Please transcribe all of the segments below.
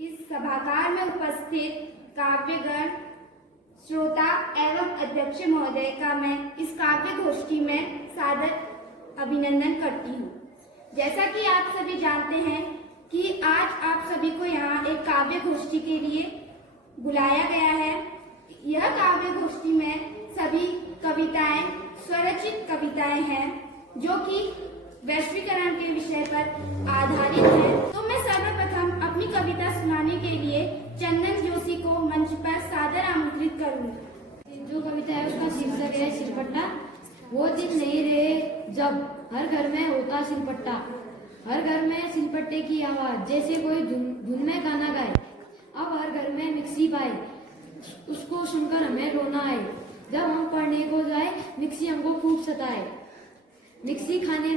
इस सभागार में उपस्थित काव्यगण, श्रोता एवं अध्यक्ष महोदय का मैं इस काव्य गोष्ठी में सादर अभिनंदन करती हूँ। जैसा कि आप सभी जानते हैं कि आज आप सभी को यहाँ एक काव्य गोष्ठी के लिए बुलाया गया है। यह काव्य गोष्ठी में सभी कविताएं स्वरचित कविताएं हैं जो कि वैश्वीकरण के विषय पर आधारित है। तो मैं सर्वप्रथम अपनी कविता सुनाने के लिए चंदन जोशी को मंच पर सादर आमंत्रित करूंगी। जो कविता है उसका शीर्षक है सिलपट्टा। वो दिन नहीं रहे जब हर घर में होता सिलपट्टा, हर घर में सिलपट्टे की आवाज जैसे कोई धुन में गाना गाए। अब हर घर में मिक्सी पाए, उसको सुनकर हमें रोना आए। जब हम पढ़ने को जाए मिक्सी हमको खूब सताए। मिक्सी खाने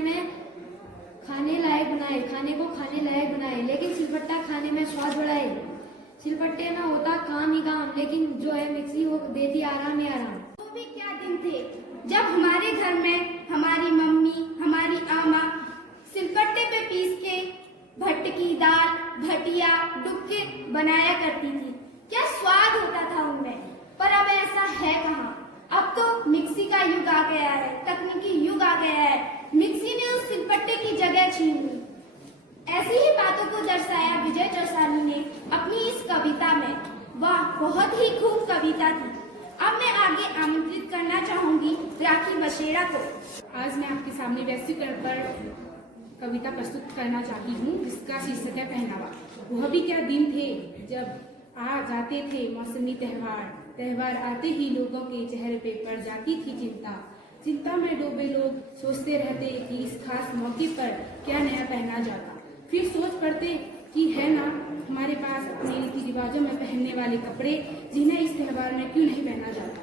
लायक बनाए, लेकिन सिलपट्टा खाने में स्वाद बढ़ाए। सिलपट्टे में होता काम ही काम, लेकिन जो है मिक्सी वो देती आराम ही आराम। वो भी क्या दिन थे जब हमारे घर में हमारी मम्मी, हमारी आमा सिलपट्टे पे पीस के भट्ट की दाल, भटिया, डुबके बनाया करती थी। क्या स्वाद होता था उनमें। पर अब ऐसा है कहाँ। अब तो मिक्सी का युग आ गया है, तकनीकी युग आ गया है। मिक्सी ने उस सिलपट्टे की जगह छीन ली। ऐसी ही बातों को दर्शाया विजय चौसानी ने अपनी इस कविता में। वाह, बहुत ही खूब कविता थी। अब मैं आगे आमंत्रित करना चाहूंगी राखी बसेड़ा को। आज मैं आपके सामने वैश्वीकरण पर कविता प्रस्तुत करना चाहती हूँ, जिसका शीर्षक है पहनावा। वह भी क्या दिन थे जब आ जाते थे मौसमी त्योहार आते ही लोगों के चेहरे पे पड़ जाती थी चिंता में डूबे लोग सोचते रहते कि इस खास मौके पर क्या नया पहना जाता। फिर सोच पड़ते कि है ना हमारे पास अपने रीति रिवाजों में पहनने वाले कपड़े, जिन्हें इस त्योहार में क्यों नहीं पहना जाता।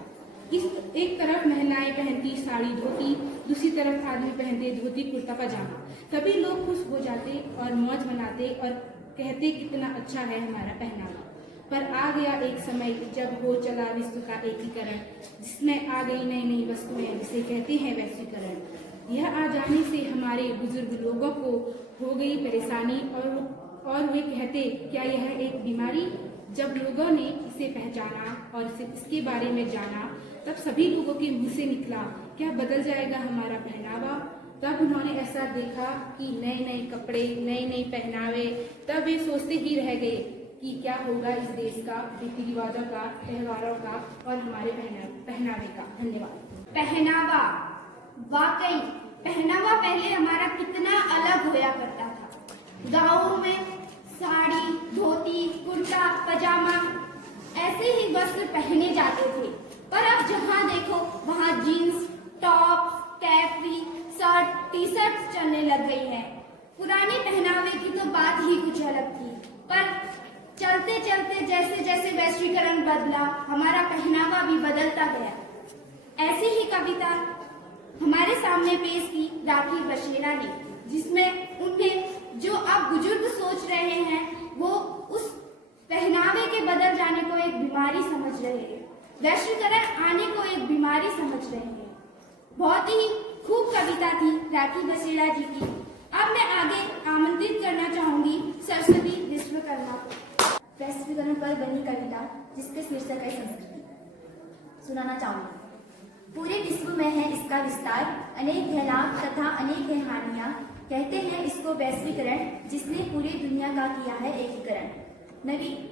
इस एक तरफ महिलाएं पहनती साड़ी धोती, दूसरी तरफ आदमी पहनते धोती कुर्ता पजामा। सभी लोग खुश हो जाते और मौज मनाते और कहते कितना अच्छा है हमारा पहनावा। पर आ गया एक समय जब हो चला विश्व का एकीकरण, जिसमें आ गई नई नई वस्तुएं, जिसे कहते हैं वैश्वीकरण। यह आ जाने से हमारे बुजुर्ग लोगों को हो गई परेशानी और वे कहते क्या यह एक बीमारी। जब लोगों ने इसे पहचाना और इसके बारे में जाना, तब सभी लोगों के मुंह से निकला क्या बदल जाएगा हमारा पहनावा। तब उन्होंने ऐसा देखा कि नए नए कपड़े, नए नए पहनावे। तब वे सोचते ही रह गए कि क्या होगा इस देश का, रीति रिवाजों का, त्योहारों का और हमारे पहनावे का। धन्यवाद। पहनावा, वाकई पहनावा पहले हमारा कितना अलग होया करता था। गाँवों में साड़ी, धोती, कुर्ता, पजामा ऐसे ही वस्त्र पहने जाते थे। पर अब जहाँ देखो वहाँ jeans, top, capri, shirt, T shirt चलने लग गई है। पुराने पहनावे की तो बात ही कुछ अलग थी। पर चलते चलते जैसे जैसे वैश्वीकरण बदला, हमारा पहनावा भी बदलता गया। ऐसी ही कविता हमारे सामने पेश की राखी बसेड़ा ने, जिसमें उन्हें जो अब बुजुर्ग सोच रहे हैं वो उस पहनावे के बदल जाने को एक बीमारी समझ रहे हैं, वैश्वीकरण आने को एक बीमारी समझ रहे हैं। बहुत ही खूब कविता थी राखी बसेड़ा जी की। अब मैं आगे आमंत्रित करना चाहूंगी सरस्वती विश्वकर्मा को। वैश्वीकरण पर बनी कविता जिसके शीर्षक है संस्कृति, सुनाना चाहूंगी। पूरे विश्व में है इसका विस्तार, अनेक है लाभ तथा अनेक है हानियां। कहते हैं इसको वैश्वीकरण, जिसने पूरी दुनिया का किया है एकीकरण।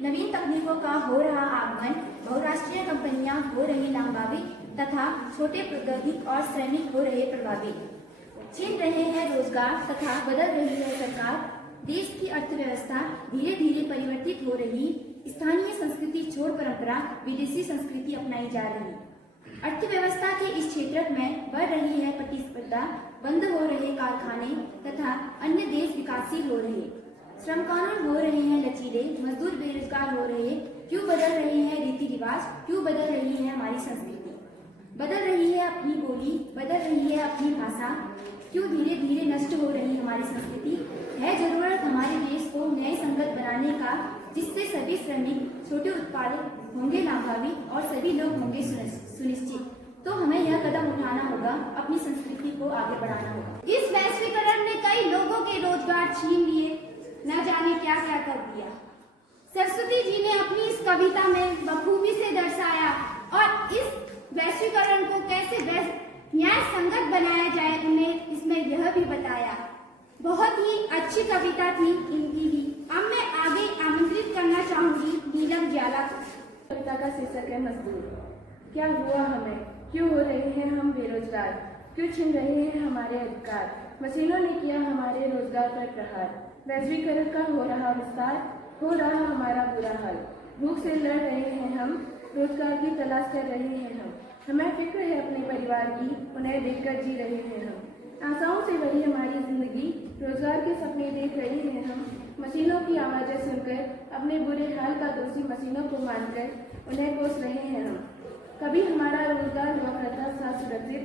नवीन तकनीकों का हो रहा आगमन, बहुराष्ट्रीय कंपनियां हो रही लाभान्वित तथा छोटे प्रौद्योगिक और श्रमिक हो रहे प्रभावित। छीन रहे हैं रोजगार तथा बदल रही है सरकार। देश की अर्थव्यवस्था धीरे धीरे परिवर्तित हो रही। स्थानीय संस्कृति छोड़ परंपरा विदेशी संस्कृति अपनाई जा रही। अर्थव्यवस्था के इस क्षेत्र में बढ़ रही है प्रतिस्पर्धा, बंद हो रहे कारखाने तथा अन्य देश विकासशील हो रहे। श्रम कानून हो रहे हैं लचीले, मजदूर बेरोजगार हो रहे। क्यों बदल रहे हैं रीति रिवाज, क्यों बदल रही है हमारी संस्कृति, बदल रही है अपनी बोली, बदल रही है अपनी भाषा। क्यों धीरे धीरे नष्ट हो रही हमारी संस्कृति। है जरूरत हमारे देश को न्याय संगत बनाने का, जिससे सभी श्रमिक, छोटे उत्पादक होंगे लाभान्वित और सभी लोग होंगे सुनिश्चित। तो हमें यह कदम उठाना होगा, अपनी संस्कृति को आगे बढ़ाना होगा। इस वैश्वीकरण ने कई लोगों के रोजगार छीन लिए, न जाने क्या क्या कर दिया। सरस्वती जी ने अपनी इस कविता में बखूबी से दर्शाया और इस वैश्वीकरण को कैसे न्याय संगत बनाया जाए उन्हें इसमें यह भी बताया। बहुत ही अच्छी कविता थी इनकी भी। अब मैं आगे आमंत्रित करना चाहूंगी नीलम ज्वाला को। कविता का शीर्षक है मजदूर। क्या हुआ हमें, क्यों हो रहे हैं हम बेरोजगार, क्यों छिन रहे हैं हमारे अधिकार, मशीनों ने किया हमारे रोजगार पर प्रहार, वैश्वीकरण का हो रहा विस्तार, हो रहा हमारा बुरा हाल, भूख से लड़ रहे हैं हम, रोजगार की तलाश कर रहे हैं हम, हमें फिक्र है अपने परिवार की, उन्हें देखकर जी रहे हैं हम, आशाओं से भरी हमारी जिंदगी, रोजगार के सपने देख रहे हैं हम, मशीनों की आवाजें सुनकर अपने बुरे हाल का दोषी मशीनों को मानकर उन्हें कोस रहे हैं हम। कभी हमारा रोजगार हुआ करता था सुरक्षित,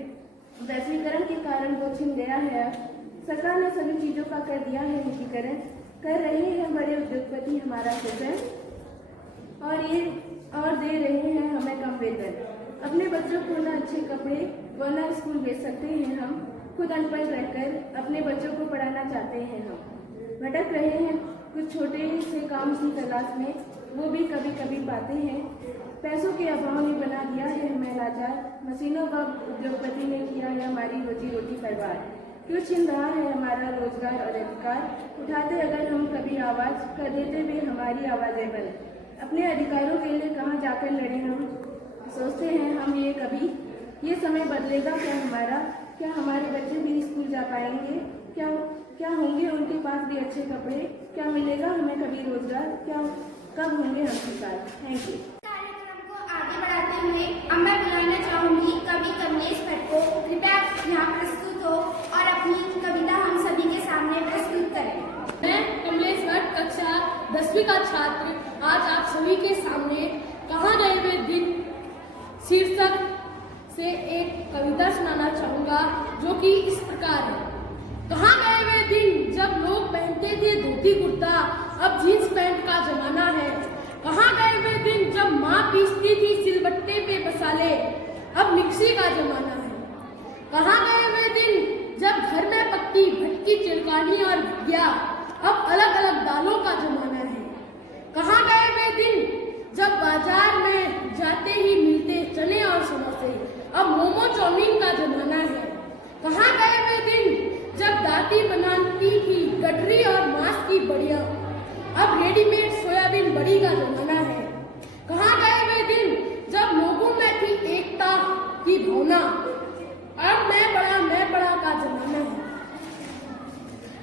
वैश्वीकरण के कारण वो छिन गया है। सरकार ने सभी चीजों का कर दिया है निजीकरण, कर रहे हैं बड़े उद्योगपति हमारा शोषण और दे रहे हैं हमें कम वेतन। अपने बच्चों को न अच्छे कपड़े व न स्कूल भेज सकते हैं हम, खुद अनपढ़ रहकर अपने बच्चों को पढ़ाना चाहते हैं हम। भटक रहे हैं कुछ छोटे से काम की तलाश में, वो भी कभी कभी पाते हैं। पैसों के अभाव ने बना दिया है हमें लाचार, मशीनों व उद्योगपति ने किया है हमारी रोजी रोटी बर्बाद। क्यों छिन रहा है हमारा रोजगार और अधिकार, उठाते अगर हम कभी आवाज, कर देते वे हमारी आवाजें बंद। अपने अधिकारों के लिए कहाँ जाकर लड़े हम, सोचते हैं हम ये कभी, ये समय बदलेगा क्या हमारा, क्या हमारे बच्चे भी स्कूल जा पाएंगे, क्या होंगे उनके पास भी अच्छे कपड़े, क्या मिलेगा हमें कभी रोजगार, क्या कब होंगे हम किसान। Thank you. कार्यक्रम को आगे बढ़ाते हुए अब मैं बुलाना चाहूंगी कवि कमलेश भट्ट को। कृपया यहाँ प्रस्तुत हो और अपनी कविता हम सभी के सामने प्रस्तुत करें। मैं कमलेश भट्ट कक्षा 10वीं का छात्र आज आप सभी के सामने कहाँ गए वे दिन शीर्षक से एक कविता सुनाना चाहूंगा जो कि इस प्रकार है। कहाँ गए वे दिन जब लोग पहनते थे धोती कुर्ता, अब जींस पैंट का जमाना है। कहाँ गए वे दिन जब माँ पीसती थी सिलबट्टे पे मसाले, अब मिक्सी का जमाना है। कहाँ गए वे दिन जब घर में पकती भटकी चिरकानी और भुजिया, अब अलग अलग दालों का जमाना है। कहाँ गए वे दिन जब बाजार में जाते ही मिलते चने और समोसे, अब मोमो चाउमीन का जमाना है। कहाँ गए वे दिन जब दादी बनाती थी गठरी और मांस की बढ़िया, अब रेडीमेड सोयाबीन बड़ी का जमाना है। कहाँ गए वे दिन जब लोगों में थी एकता की भावना, अब मैं बड़ा का जमाना है।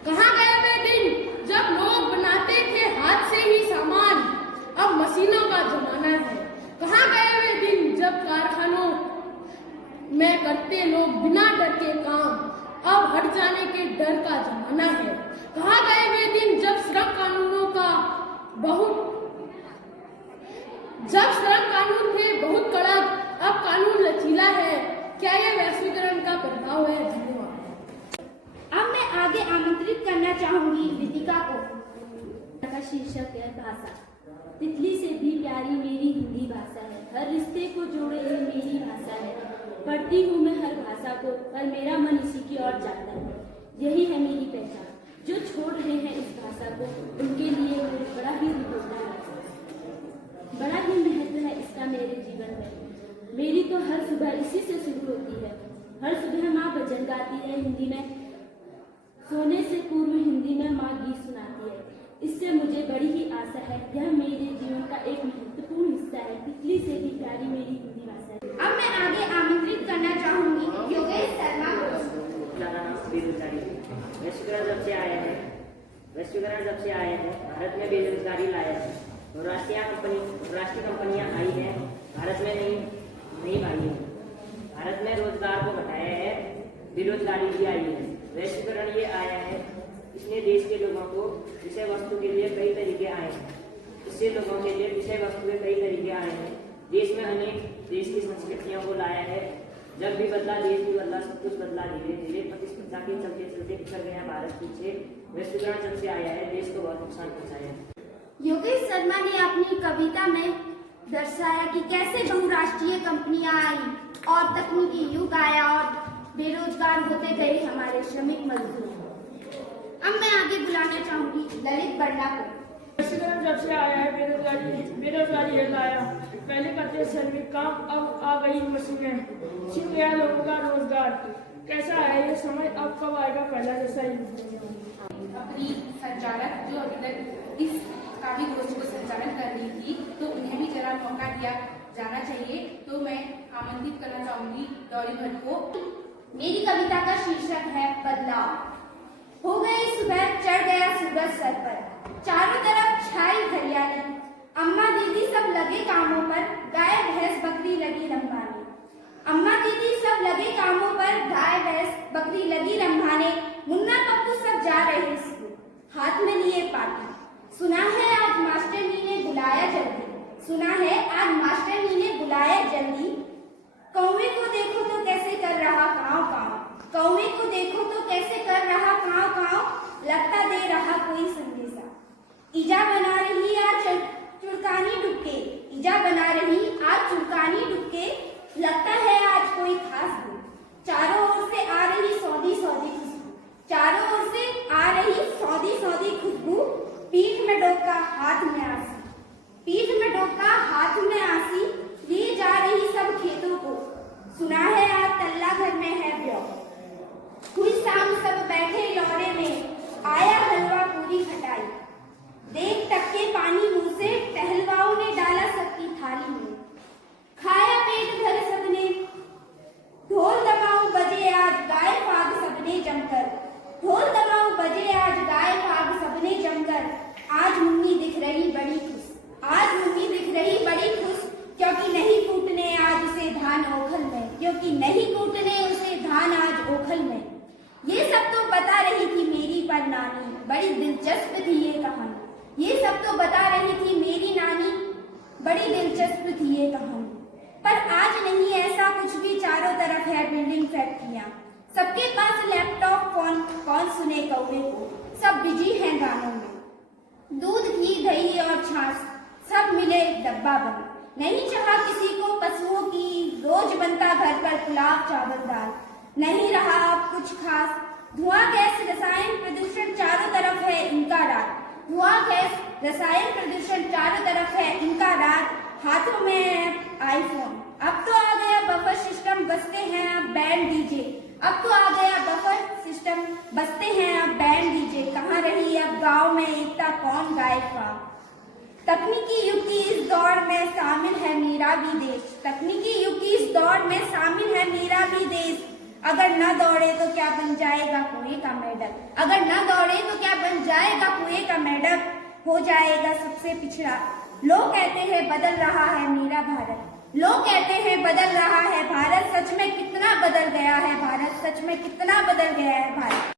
कहाँ गए वे दिन जब लोग बनाते थे हाथ से ही सामान, अब मशीनों का जमाना है। कहाँ गए वे दिन जब कारखानों में करते लोग बिना डर के काम, अब हट जाने के डर का जमाना है। कहाँ गए वे दिन जब श्रम कानूनों का श्रम कानून थे बहुत कड़क, अब कानून लचीला है। क्या यह वैश्वीकरण का प्रभाव है? धन्यवाद। अब मैं आगे आमंत्रित करना चाहूंगी रितिका को। का शीर्षक है भाषा। तितली से भी प्यारी मेरी हिंदी भाषा है, हर रिश्ते को जोड़े ये मेरी भाषा है। पढ़ती हूँ मैं हर भाषा को, पर मेरा मन इसी की ओर जाता है। यही है मेरी पहचान। जो छोड़ रहे हैं इस भाषा को, उनके लिए बड़ा ही दुख है, बड़ा ही महत्व है इसका मेरे जीवन में। मेरी तो हर सुबह इसी से शुरू होती है। हर सुबह माँ भजन गाती है हिंदी में, सोने से पूर्व हिंदी में माँ गीत सुनाती है। इससे मुझे बड़ी ही आशा है, यह मेरे जीवन का एक महत्वपूर्ण हिस्सा है। तितली से भी प्यारी मेरी हिंदी भाषा है। अब मैं आगे आमंत्रित करना चाहूंगी योगेश शर्मा को। वैश्वीकरण जब से आया है भारत में बेरोजगारी लाया है और राष्ट्रीय कंपनियां आई हैं, भारत में नहीं आई है। भारत में रोजगार को घटाया है, बेरोजगारी भी आई है। वैश्वीकरण ये आया है, इसने देश के लोगों को विषय वस्तु के लिए कई तरीके आए हैं। इससे लोगों के लिए विषय वस्तु के कई तरीके आए हैं। देश में अनेक देश की संस्कृतियों को लाया है। जब भी बदला देश भी बदला, सब कुछ बदला। धीरे धीरे प्रतिस्पर्धा के चलते चलते पिछड़ गया भारत पीछे। वैश्वीकरण जब से आया है देश को बहुत नुकसान पहुंचाया है। योगेश शर्मा ने अपनी कविता में दर्शाया कि कैसे बहुराष्ट्रीय कंपनियां आई और तकनीकी युग आया और बेरोजगार होते गए हमारे श्रमिक मजदूर। अब मैं आगे बुलाना चाहूंगी ललित बर्ला को। वैश्वीकरण जब से आया है बेरोजगारी है लाया। पहले करते श्रमिक काम, अब आ गई मशीनें, छिन गया लोगों का रोजगार। कैसा है ये समय, अब कब आएगा पहला जैसा ही। अपनी संचालक जो अभी तक इस काव्य गोष्ठी को संचालन कर रही थी, तो उन्हें भी जरा मौका दिया जाना चाहिए। तो मैं आमंत्रित करना चाहूंगी डॉली भट्ट को। मेरी कविता का शीर्षक है बदलाव। हो गई सुबह, चढ़ गया सूरज सर पर, चारों तरफ छाई हरियाली। अम्मा दीदी सब लगे कामों पर, गाय भैंस बकरी लगी रंभाने। अम्मा दीदी सब लगे कामों पर, गाय भैंस बकरी लगी रंभाने। मुन्ना पप्पू सब जा रहे स्कूल, हाथ में लिए पाटी। सुना है आज मास्टरनी ने बुलाया जल्दी, सुना है आज मास्टरनी ने बुलाया जल्दी। कौवे को देखो तो कैसे कर रहा काँव काँव, कौवे को देखो तो कैसे कर रहा काँव काँव। लगता दे रहा कोई संदेशा, ईजा बना रही आज चुड़कानी डुबके, ईजा बना रही आज चुड़कानी डुबके। लगता है आज कोई खास दिन, चारों ओर से आ रही सौदी सौदी खुशबू, चारों ओर से आ रही सौदी सौदी खुशबू। पीठ में डोका हाथ में आसी, पीठ में डोका हाथ में आसी, लिए जा रही सब खेतों को। सुना है आज तल्ला घर में है ब्यों, हुई शाम सब बैठे लौरे में, आया हलवा पूरी खटाई। देख टक्के पानी मुंह से, टहलवाओं ने डाला सबकी थाली में। खाया पेट भर सबने, ढोल दमाऊ बजे आज गाय फाग सबने जमकर, ढोल दमाऊ बजे आज गाय फाग सबने जमकर। आज मुन्नी दिख रही बड़ी खुश, आज मुन्नी दिख रही बड़ी खुश, क्योंकि नहीं कूटने आज उसे धान ओखल में, क्योंकि नहीं कूटने उसे धान आज ओखल में। ये सब तो बता रही थी मेरी पर नानी, बड़ी दिलचस्प थी ये कहानी। ये सब तो बता रही थी मेरी नानी, बड़ी दिलचस्प थी ये कहानी। पर आज नहीं ऐसा कुछ भी, चारों तरफ है बिल्डिंग फैक्ट्रियाँ, सबके पास लैपटॉप, फोन, कौन सुने कौवे को, सब बिजी हैं गानों में। दूध घी दही और छाछ सब मिले डब्बा बंद, नहीं चाहा किसी को पशुओं की, रोज बनता घर पर पुलाव चावल दाल। नहीं रहा अब कुछ खास, धुआं गैस रसायन प्रदूषण चारों तरफ है इनका राज, धुआं गैस रसायन प्रदूषण चारों तरफ है इनका राज। हाथों में है आईफोन, अब तो आ गया बफर सिस्टम, बजते हैं अब बैंड डीजे, अब तो आ गया बफर सिस्टम, बजते हैं अब बैंड डीजे। कहाँ रही अब गांव में एकता, कौन गायेगा। तकनीकी युग की इस दौड़ में शामिल है मेरा भी देश, तकनीकी युग की इस दौड़ में शामिल है मेरा भी देश। अगर न दौड़े तो क्या बन जाएगा कुएं का मेडल, अगर न दौड़े तो क्या बन जाएगा कुएं का मेडल, हो जाएगा सबसे पिछड़ा। लोग कहते हैं बदल रहा है मेरा भारत, लोग कहते हैं बदल रहा है भारत, सच में कितना बदल गया है भारत, सच में कितना बदल गया है भारत।